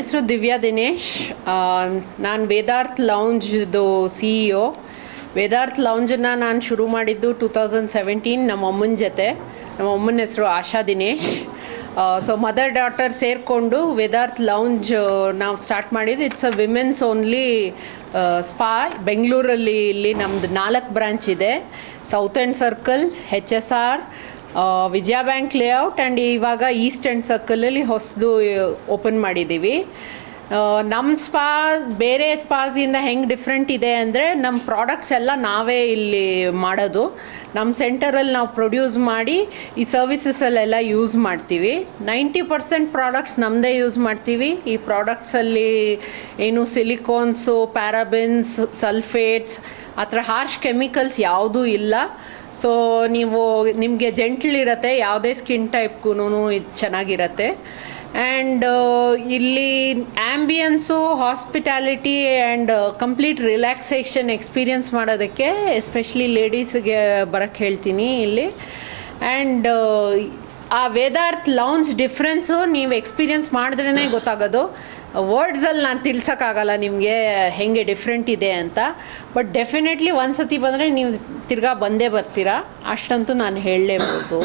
ಹೆಸರು ದಿವ್ಯಾ ದಿನೇಶ್. ನಾನು ವೇದಾರ್ತ್ ಲೌಂಜ್ದು CEO. ವೇದಾರ್ತ್ ಲೌಂಜನ್ನು ನಾನು ಶುರು ಮಾಡಿದ್ದು 2017 ನಮ್ಮ ಅಮ್ಮನ ಜೊತೆ. ನಮ್ಮ ಅಮ್ಮನ ಹೆಸರು ಆಶಾ ದಿನೇಶ್. ಸೊ ಮದರ್ ಡಾಟರ್ ಸೇರಿಕೊಂಡು ವೇದಾರ್ತ್ ಲೌಂಜ್ ನಾವು ಸ್ಟಾರ್ಟ್ ಮಾಡಿದ್ದು. It's a women's only spa. ಬೆಂಗಳೂರಲ್ಲಿ ಇಲ್ಲಿ ನಮ್ಮದು 4 ಬ್ರಾಂಚ್ ಇದೆ. South end circle, HSR, Vijaya bank layout and ಇವಾಗ ಈಸ್ಟ್ ಎಂಡ್ ಸರ್ಕಲಲ್ಲಿ ಹೊಸದು ಓಪನ್ ಮಾಡಿದ್ದೀವಿ. ನಮ್ಮ ಸ್ಪಾ ಬೇರೆ ಸ್ಪಾಸಿಂದ ಹೆಂಗೆ ಡಿಫ್ರೆಂಟ್ ಇದೆ ಅಂದರೆ, ನಮ್ಮ ಪ್ರಾಡಕ್ಟ್ಸ್ ಎಲ್ಲ ನಾವೇ ಇಲ್ಲಿ ಮಾಡೋದು. ನಮ್ಮ ಸೆಂಟರಲ್ಲಿ ನಾವು ಪ್ರೊಡ್ಯೂಸ್ ಮಾಡಿ ಈ ಸರ್ವಿಸಸಲ್ಲೆಲ್ಲ ಯೂಸ್ ಮಾಡ್ತೀವಿ. 90% ಪ್ರಾಡಕ್ಟ್ಸ್ ನಮ್ಮದೇ ಯೂಸ್ ಮಾಡ್ತೀವಿ. ಈ ಪ್ರಾಡಕ್ಟ್ಸಲ್ಲಿ ಏನು ಸಿಲಿಕೋನ್ಸು, ಪ್ಯಾರಾಬಿನ್ಸ್, ಸಲ್ಫೇಟ್ಸ್ ಆ ಥರ ಹಾರ್ಶ್ ಕೆಮಿಕಲ್ಸ್ ಯಾವುದೂ ಇಲ್ಲ. ಸೊ ನಿಮಗೆ ಜೆಂಟ್ಲ್ ಇರುತ್ತೆ, ಯಾವುದೇ ಸ್ಕಿನ್ ಟೈಪ್ಗೂ ಇದು ಚೆನ್ನಾಗಿರುತ್ತೆ. ಆ್ಯಂಡ್ ಇಲ್ಲಿ ambience, hospitality and complete relaxation experience ಮಾಡೋದಕ್ಕೆ ಎಸ್ಪೆಷಲಿ ಲೇಡೀಸ್ಗೆ ಬರೋಕ್ಕೆ ಹೇಳ್ತೀನಿ ಇಲ್ಲಿ. ಆ್ಯಂಡ್ ಆ ವೇದಾರ್ತ್ ಲೌಂಜ್ ಡಿಫ್ರೆನ್ಸು ನೀವು ಎಕ್ಸ್ಪೀರಿಯನ್ಸ್ ಮಾಡಿದ್ರೇ ಗೊತ್ತಾಗೋದು. ವರ್ಡ್ಸಲ್ಲಿ ನಾನು ತಿಳ್ಸೋಕ್ಕಾಗಲ್ಲ ನಿಮಗೆ ಹೇಗೆ ಡಿಫ್ರೆಂಟ್ ಇದೆ ಅಂತ. ಬಟ್ ಡೆಫಿನೆಟ್ಲಿ ಒಂದು ಸತಿ ಬಂದರೆ ನೀವು ತಿರ್ಗಾ ಬಂದೇ ಬರ್ತೀರಾ, ಅಷ್ಟಂತೂ ನಾನು ಹೇಳಲೇಬೋದು.